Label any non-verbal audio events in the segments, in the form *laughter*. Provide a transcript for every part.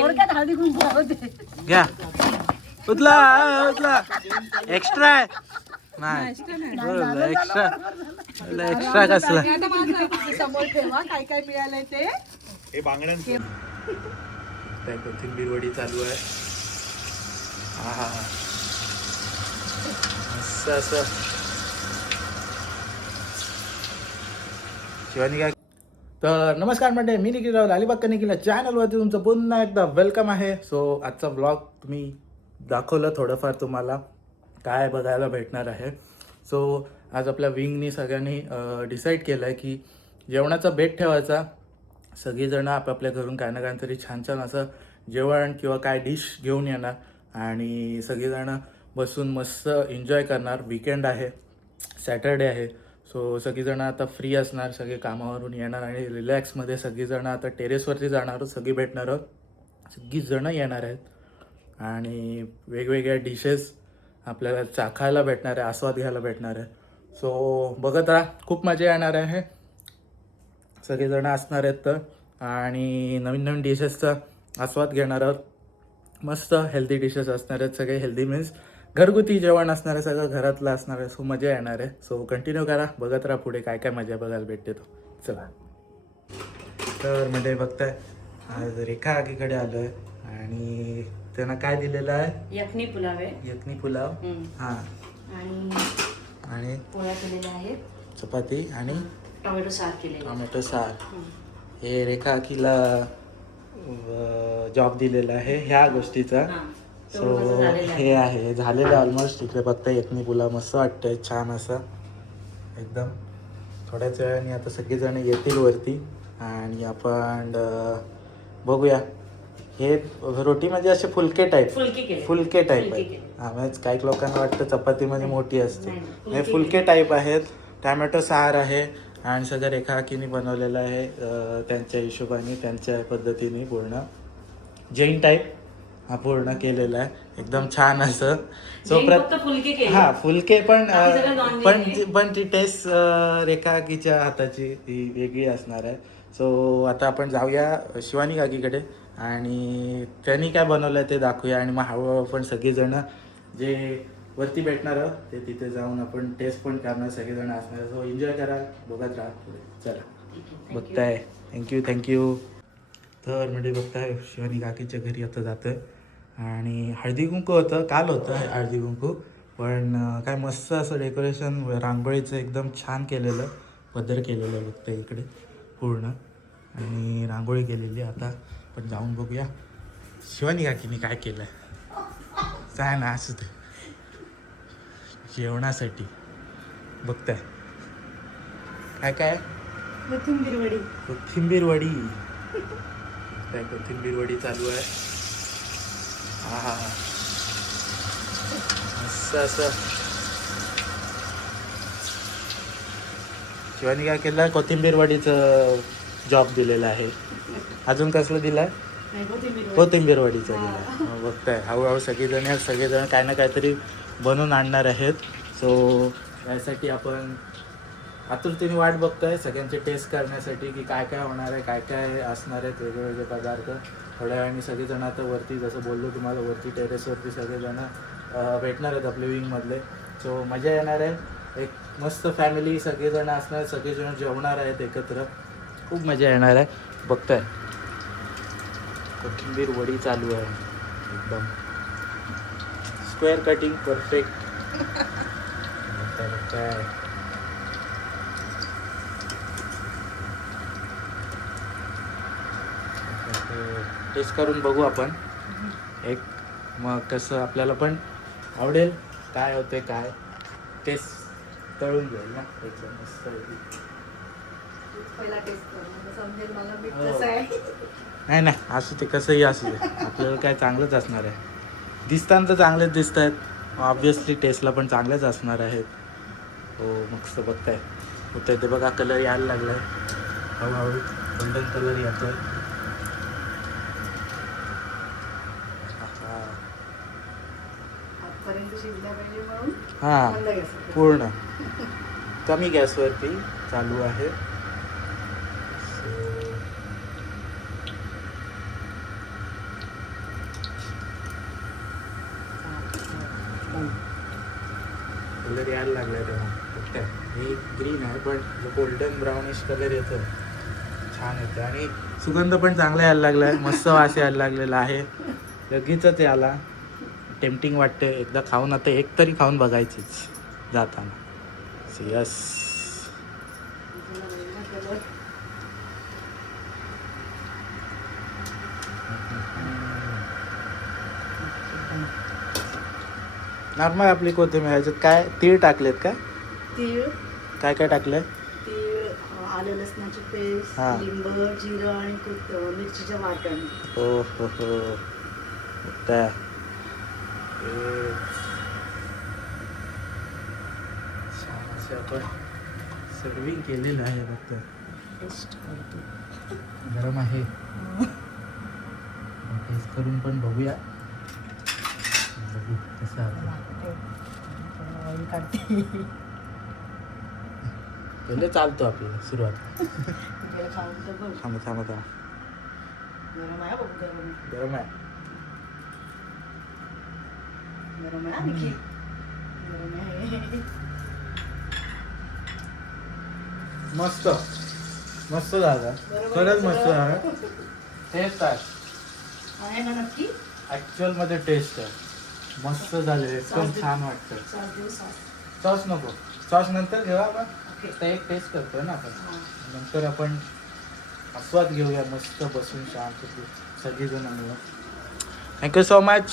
थोडक्यात हळदी कुंकू होते घ्या. उचला उचला. एक्स्ट्रा आहे. नाही. एक्स्ट्रा एक्स्ट्रा कसला समोर ठेवा काय काय मिळालंय ते हे बांगड्यांचं. काय कोथिंबीर वडी चालू आहे. हा हा हा. मस्त असं. शिवानी काय तर नमस्कार म्हणजे मी निखिल राहुल अलिबाग निखिल चॅनलवरती तुमचं पुन्हा एकदा वेलकम आहे. सो आजचा ब्लॉग तुम्ही दाखवलं थोडंफार तुम्हाला काय बघायला भेटणार आहे. सो आज आपल्या विंगनी सगळ्यांनी डिसाईड केलं आहे की जेवणाचा बेट ठेवायचा. सगळीजणं आपापल्या घरून काय ना काहीतरी छान छान असं जेवण किंवा काय डिश घेऊन येणार आणि सगळीजणं बसून मस्त एन्जॉय करणार. विकेंड आहे सॅटरडे आहे. सो सगळीजणं आता फ्री असणार सगळे कामावरून येणार आणि रिलॅक्समध्ये सगळीजणं आता टेरेसवरती जाणार आहोत सगळी भेटणार. आहोत सगळीजणं येणार आहेत. आणि वेगवेगळ्या डिशेस आपल्याला चाखायला भेटणार आहे आस्वाद घ्यायला भेटणार आहे. सो बघत राहा खूप मजा येणार आहे. सगळेजण असणार आहेत तर. आणि नवीन नवीन डिशेसचा आस्वाद घेणार आहोत. मस्त हेल्दी डिशेस असणार आहेत सगळे हेल्दी मीन्स घरगुती जेवण असणार आहे सगळं घरातलं असणार आहे सो मजा येणार आहे. सो कंटिन्यू करा. बघत राहा पुढे काय काय मजा बघायला भेटते तो. चला. तर म्हणजे बघताय आज रेखा आगीकडे आलो आहे आणि त्यांना काय दिलेलं आहे? यखनी पुलाव आहे. यखनी पुलाव. हम्म. हां. आणि आणि? पोळ्या केलेल्या आहेत. चपाती आणि? टोमॅटो सार केलेले. टोमॅटो सार. हे रेखा अकीला जॉब दिलेला आहे ह्या गोष्टीचा. सो हे आहे. झालेलं ऑलमोस्ट इकडे फक्त एकनी पुला. मस्त वाटतंय. छान असं. एकदम. थोड्याच वेळाने आता सगळेजण येतील वरती. आणि आपण बघूया. हे रोटी म्हणजे असे फुलके टाईप फुलके टाईप आहे म्हणजे काही लोकांना वाटतं चपातीमध्ये मोठी असते. हे फुलके फुलके टाईप आहेत. टॅमॅटो सार आहे. आणि सगळं रेखा हाकीने बनवलेलं आहे त्यांच्या हिशोबाने त्यांच्या पद्धतीने पूर्ण. जैन टाईप हा पूर्ण केलेला आहे. एकदम छान असं. सो प्रत हा फुलके पण पण. पण ती टेस्ट रेखा काकीच्या हाताची ही वेगळी असणार आहे. सो आता आपण जाऊया शिवानी काकीकडे आणि त्यांनी काय बनवलं ते दाखवूया आणि मग हळूहळू आपण सगळेजण जे वरती भेटणार आहोत ते तिथे जाऊन आपण टेस्ट पण करणार सगळेजण असणार. सो एन्जॉय करा बघत राहा पुढे. चला. बघताय. थँक्यू थँक्यू तर म्हणजे बघताय शिवानी काकीच्या घरी आता जातोय. आणि हळदी कुंकू होतं काल होतं हळदी कुंकू. पण काय मस्त असं डेकोरेशन रांगोळीचं एकदम छान केलेलं पदर केलेलं बघताय इकडे पूर्ण. आणि रांगोळी केलेली आता पण जाऊन बघूया. शिवानी काकीने काय केलं आहे काय ना असू ते जेवणासाठी बघताय. काय काय? कोथिंबीर वडी. कोथिंबीर वडी. काय कोथिंबीर वडी चालू आहे. हा हा हा. मस्त असं. शिवानी काय केलं कोथिंबीर वडीचं जॉब दिलेला आहे. अजून कसलं दिलाय? कोथिंबीर वडी. कोथिंबीर वडीचं दिलाय. मग बघताय. हळूहळू सगळेजण सगळेजण काय ना काहीतरी बनवून आणणार आहेत. सो यासाठी आपण आतुरतेने वाट बघतोय सगळ्यांचे टेस्ट करण्यासाठी की काय काय होणार आहे काय काय असणार आहेत वेगळे वेगळे पदार्थ. थोड्या वेळाने सगळेजण आता वरती जसं बोललो तुम्हाला वरती टेरेसवरती सगळेजण भेटणार आहेत आपले विंगमधले सो मजा येणार आहे. एक मस्त फॅमिली सगळेजण असणार सगळेजण जेवणार आहेत एकत्र. खूप मजा येणार आहे. बघताय. कोथिंबीर वडी चालू आहे. एकदम. स्क्वेअर कटिंग परफेक्ट बघताय बघताय. टेस्ट करून बघू आपण. एक मग कसं आपल्याला पण आवडेल काय होते काय. टेस्ट तळून घेऊ ना एकदम मस्त पैकी. पहिला टेस्ट कर म्हणजे समजेल मला मीठ हो. कसं आहे. नाही नाही असू ते कसंही असू दे. आपल्याला काय चांगलंच असणार आहे. दिसताना तर चांगलेच दिसत आहेत ऑब्विसली टेस्टला पण चांगलेच असणार आहेत. हो मस्त बघताय. होतंय ते बघा कलर यायला लागलाय. हळूहळू गोल्डन कलर येतोय. आहा. हां पूर्ण. कमी गॅसवरती चालू आहे. कलर यायला लागलाय तेव्हा. बघताय ग्रीन आहे पण गोल्डन ब्राउनिश कलर येतो छान येतं आणि सुगंध पण चांगला यायला लागलाय मस्त वास यायला लागलेला आहे. लगेचच याला टेम्पटिंग वाटते एकदा खाऊन आता एक तरी खाऊन बघायचीच जाताना. यस नॉर्मल आपली कोथिंबीर ह्याच्यात काय? तीळ टाकलेत का? तीळ. काय काय टाकलंय? तीळ आलं लसणाची पेस्ट हा. लिंब जिरं आणि कुट- अं, मिरचीचं वाटण हो हो हो त्या छान आपण सर्विंग केलेलं आहे फक्त. टेस्ट करतो. गरम आहे. टेस्ट करून पण बघूया. बघू कसं ऑइल काढते. पहिले चालतो आपल्याला सुरुवात. *laughs* थांबा थांबा थांबा. गरम आहे बघू गरम आहे. गरम आहे गरम आहे आणखी गरम आहे मस्त मस्त झालं बरोबर खरंच मस्त सगळं. झालं टेस्ट आहे आहे ना नक्की ऍक्च्युअलमध्ये टेस्ट आहे मस्त झाले एकदम सास- छान वाटतं सॉस नको सॉस नंतर घेऊ आपण ओके आता एक टेस्ट करतोय ना आपण हां नंतर आपण आस्वाद घेऊया मस्त बसून शांत सगळीजण मिळून थँक्यू सो मच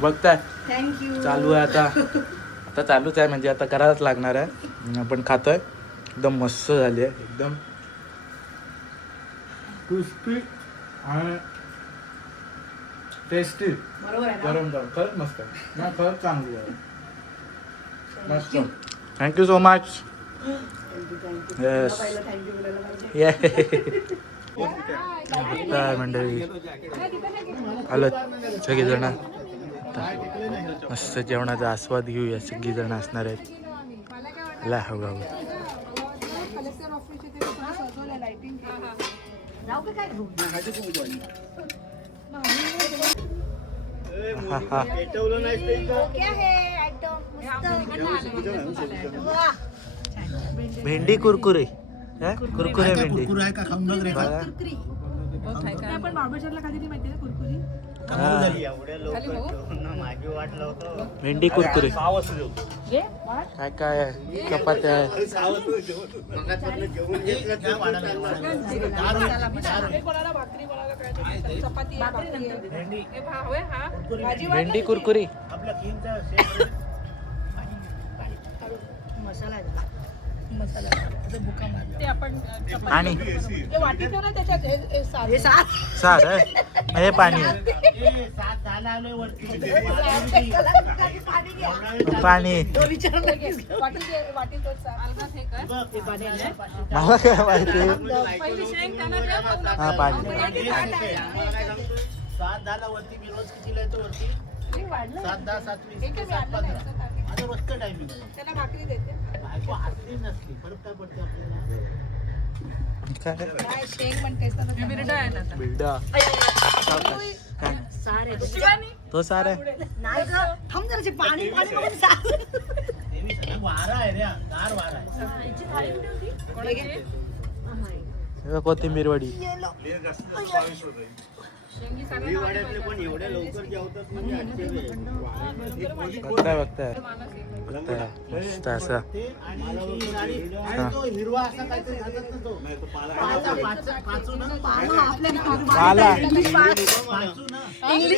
बघताय. थँक्यू चालू आहे आता. आता चालूच आहे म्हणजे आता करायलाच लागणार आहे. आपण खातोय. एकदम मस्त झाली आहे एकदम. क्रिस्पी आणि टेस्टी बरोबर आहे ना? गरम गरम खरंच मस्त आहे. नाही खरंच चांगली आहे. मस्त. Thank you so much Thank you, thank you. Yes. मला पहिलं thank you बोलायला पाहिजे. ये *laughs* काय मंडळी आलो. सगळीजण. आता. मस्त जेवणाचा आस्वाद घेऊया सगळीजण असणार आहेत. ला हो गाव हा हा. भेंडी कुरकुरे. हा? कुरकुरे भेंडी. बघा. आपण बार्बरशॉपला खाली माहिती ना कुरकुरी? भेंडी कुरकुरे काय काय आहे? चपात्या आहे. भाकरी चपाती हे होय हा. भाजी भेंडी. कुरकुरी. मसाला आहे. ते आपण चपाती आणि हे वाटी ठेव ना त्याच्यात हे- हे सार. हे सात. सार आहे? हे पाणी. पाणी तो विचार वाटी दे- वाटी तो सार. हे कर. मला काय माहिती. पहिली शेंग त्यांना दे, मग नंतर- हा पाणी. वाटी ताट आहे. सात दहाला वरती मी रोज कितीला येतो वरती? हे वाढलं. सात दहा सात वीस. हे काय मी सात आणलं पंधरा नाही, रोजचं टायमिंग आहे. त्यांना भाकरी देते. बायको असली नसली फरक काय पडते आपल्याला? काय? काय शेंग म्हणतेस ना बिरडा आहे ना बिल्डा काय? सार. आहे. शिवानी? तो सार. आहे नाही गं. थांब जराशी पाणी पाणी बघून सार. देवी सगळं वारा आहे रे गार वारा आहे. कोणाची? हे कोथिंबीर वडी. पण एवढ्या लवकर जेवतात म्हणजे. बघताय बघताय. बघताय मस्त असं. पाला इंग्लिश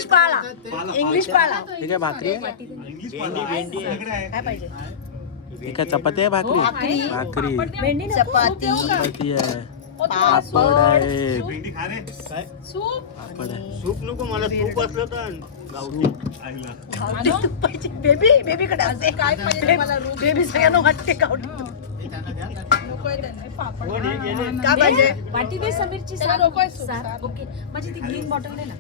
पाला. इंग्लिश पाला. हे काय भाकरी? काय पाहिजे? ही काय चपाती आहे भाकरी? भाकरी. भाकरी. भेंडी चपाती. चपाती आहे. पापड आहे. काय? सूप. पापड आहे. सूप नको मला सूप असलं तर गावठी तुपाची बेबी बेबीकडे असते. काय पाहिजे मला बेबी सगळ्यांना वाटते गावठी. हे. काय पाहिजे? वाटी दे समीरची. ओके. माझी ती ग्रीन बॉटल दे ना.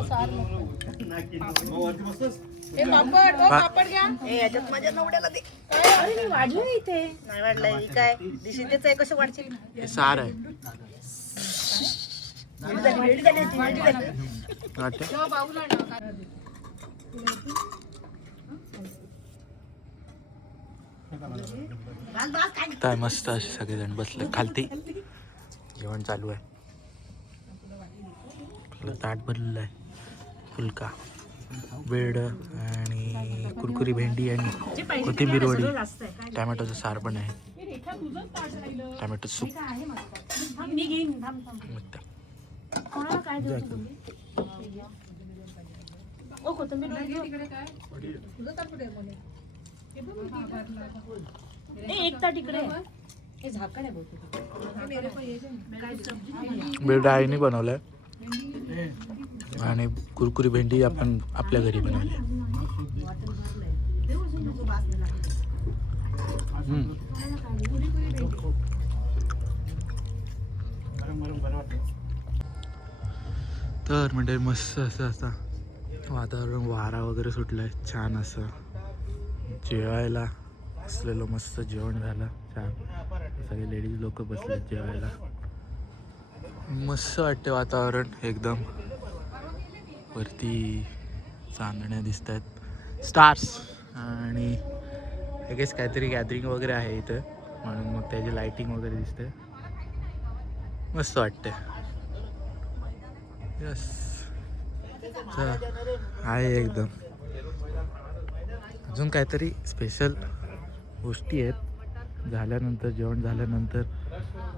त्यांना सार नको हे पापड ओ पा- पापड घ्या. ए याच्यात माझ्या नवड्याला दे. अरे मी वाढलं इथे. नाही वाटलंय ही काय? दिशेच आहे कसं वाढशील हे सार आहे. झाली, झाली. वाटतं? तेव्हा बाऊला काय काय मस्त असे सगळेजण बसले. खालती. जेवण चालू आहे. आपलं ताट भरलेलं आहे. फुलका बेड आणि कुरकुरी भेंडी आणि कोथिंबीर वडी. टॅमॅटोचं सार पण आहे. टॅमॅटो सूप एक ताट इकडे. हे बेड आईने बनवलाय. आणि कुरकुरी भेंडी आपण आपल्या घरी बनवली. तर म्हणजे मस्त असं असं वातावरण वारा वगैरे सुटलाय छान असं. जेवायला असलेलं मस्त जेवण झालं छान. सगळे लेडीज लोक बसले जेवायला. मस्त वाटते वातावरण एकदम. वरती चांदण्या दिसत आहेत स्टार्स आणि लगेच काहीतरी गॅदरिंग वगैरे आहे इथं. म्हणून मग त्याची लाइटिंग वगैरे दिसते मस्त वाटते यस आहे एकदम. अजून काहीतरी स्पेशल गोष्टी आहेत. झाल्यानंतर जेवण झाल्यानंतर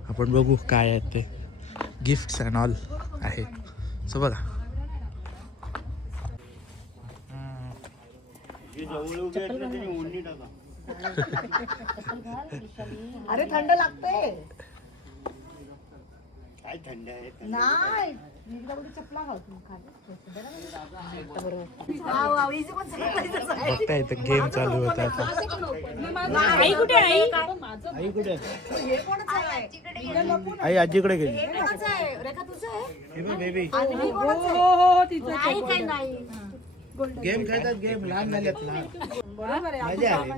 आपण बघू काय आहेत ते. गिफ्ट्स अँड ऑल आहे सो बघा जे जवळ उभे आहेत ना त्यांनी ओढणी टाका अरे थंड लागते काय थंड आहे. नाही गेम चालू होता आई कुठे आहे? आई? आई कुठे हे? आई आजीकडे गेली. हे? रेखा तुझं आहे? हे बेबी हे? हो, नाही काय नाही? गेम खेळतात गेम लहान झाल्यात लहान मजा आली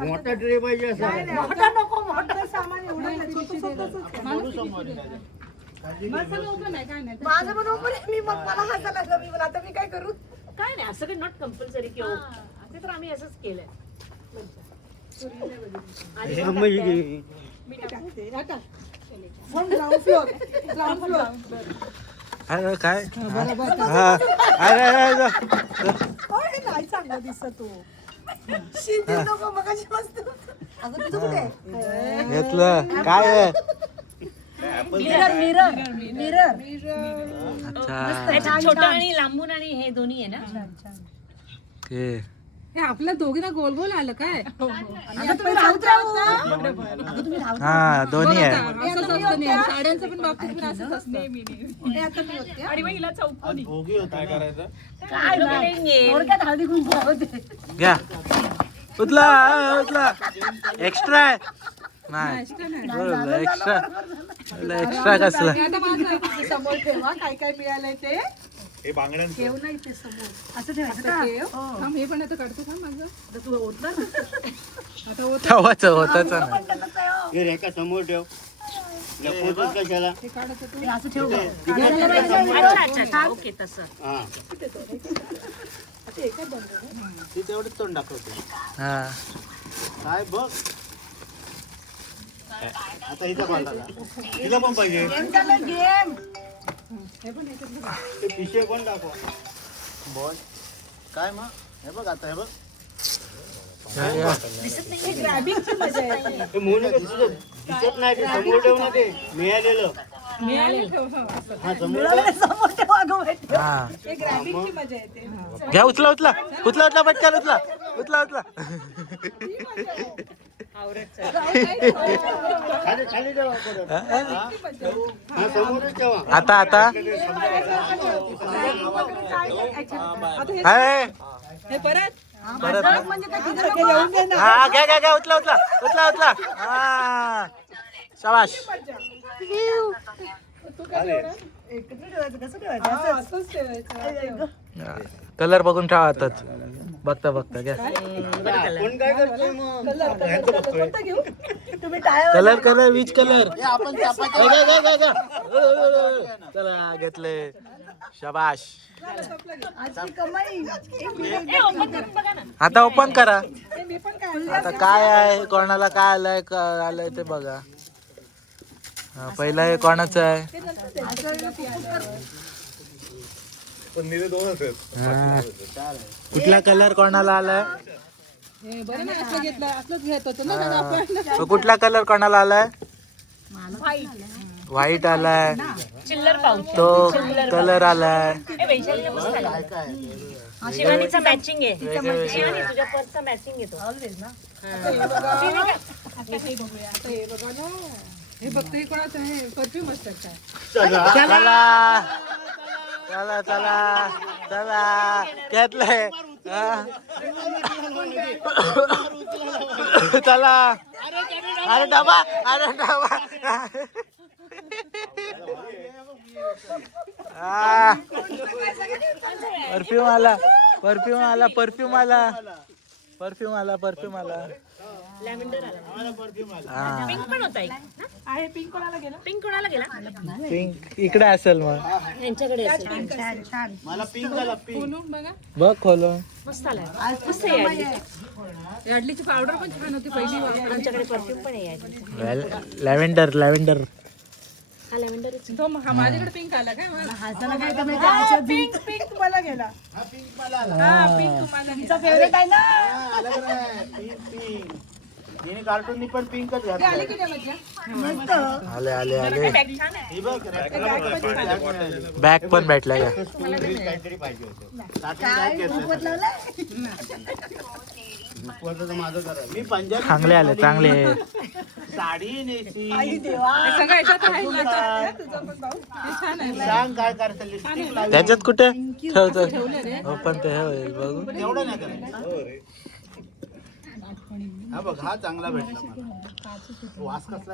मोठा ट्रे पाहिजे असा मोठा नको मोठा मोठू समोर आहे. माझं पण ओपन आहे मी मग मला हसायला लागलं. मी आता मी काय करू? काय नाही असं काही नॉट कंपल्सरी की ओ. ते तर आम्ही असंच केलंय. अरे काय? हा. अरे अरे, अरे नाही चांगलं दिसत तू अगं तुझं कुठे? आहे? घेतलं. काय आहे? Mirror mirror mirror. अच्छा. त्याच्यात छोटं आणि लांबून आणि हे दोन्ही आहे ना? ओके. हे आपल्या दोघींना गोल गोल आलं काय? अगं तुम्ही राहत राहू अगं तुम्ही राहू हा दोन्ही आहे असंच असतं नेहमी. साड्यांचं पण बाबतीत पण असंच असतं. हे आता मी होते आणि मग हिला चौकोनी. भोगी होता काय करायचं? काय लोकं थोडक्यात हळदी कुंकू होते घ्या. उचला उचला. एक्स्ट्रा आहे. नाही. एक्स्ट्रा एक्स्ट्रा कसला? आता माझं आहे. समोर ठेवा काय काय मिळालंय ते. हे बांगड्यांचं. ठेव नाही ते समोर. असं ठेवायचं का? ठेव. थांब, हे पण आता काढतो का माझं. आता तू ओतलं आता होत होताच ना पण हो. हे रेखा समोर ठेव. लपवतोस कशाला? हे काढत होतो हे असं ठेव गं. अच्छा अच्छा अच्छा. ओके तसं. हा. ती तेवढंच तोंड दाखवते. हा. काय बघ. आता हिचा कॉल आला हिला पण पाहिजे. गेम ते पिशे पण दाखव बॉल. काय मग? हे बघ आता हे बघ. दिसत नाही ते समोर ठेव ना ते मिळालेलं घ्या उचला उचला उचला. उचला पटकन उचला उचला उचला. *laughs* हा? हा? आता आता. हे? म्हणजे. हा घ्या घ्या घ्या उचला उचला उचला उचला हा. हा, कलर बघून ठेवा आताच. बघता बघता घ्या. कलर कलर विच कलर चला घेतले. शबाश. आजची कमाई. एक मिनिट. ए, open करून बघा ना. आता ओपन करा. ए, मी पण काय? आता काय आहे कोणाला काय आलंय का- आलंय ते बघा. हा, पहिलं हे कोणाचं आहे? हा. कुठला कलर कोणाला आलाय? हे बरं ना असलं घेतलं असलंच घेत होतो ना दादा आपण. तो कुठला कलर कोणाला आलाय? व्हाईट आलाय. चिल्लर पाऊच. तो कलर आलाय. ए वैशालीला मस्त आला शिवानीचा मॅचिंग आहे. शिवानी तुझ्या पर्सचा मॅचिंग येतो ऑलवेज ना? हे. बघूया आता हे बघा ना. हे बघतो हे कोणाचं आहे? परफ्यूम असतात काय चला. चला चला चला. घेतलंय. चला. अरे डबा अरे डबा. परफ्यूम आला परफ्यूम आला परफ्यूम आला. परफ्यूम आला परफ्यूम आला. लॅव्हेंडर आला. हा. पिंक पण होता एक. आहे पिंक कोणाला गेला? पिंक कोणाला गेला? पिंक इकडे असेल मग. यांच्याकडे असेल. छान छान. मला पिंक आला पिंक बोलून बघा. बघ खोलून. मस्त आहे. याडलीची पावडर पण छान होती पहिली. आमच्याकडे परफ्यूम पण आहे. लॅव्हेंडर लॅव्हेंडर हा लॅव्हेंडर तो हा माझ्याकडे पिंक आला काय मला? पिंक पिंक मला गेला. हा पिंक मला आला. हा पिंक तुम्हाला गेला. फेवरेट आहे ना. पिंक पिंक तिने कार्टूननी पण पिंकच आले घातलं आले आले ही बघ. बॅग पण भेटला का? काहीतरी पाहिजे होतं. तर माझं करा मी पंजाबी चांगले आले चांगले. साडी नेसी. हे. हे सांग काय करायचं? लिपस्टिक लावली त्याच्यात कुठे? ठेवतो हो पण ते होईल बघू. एवढं नाही करायचं. हा बघ हा चांगला भेटला मला. वास कसला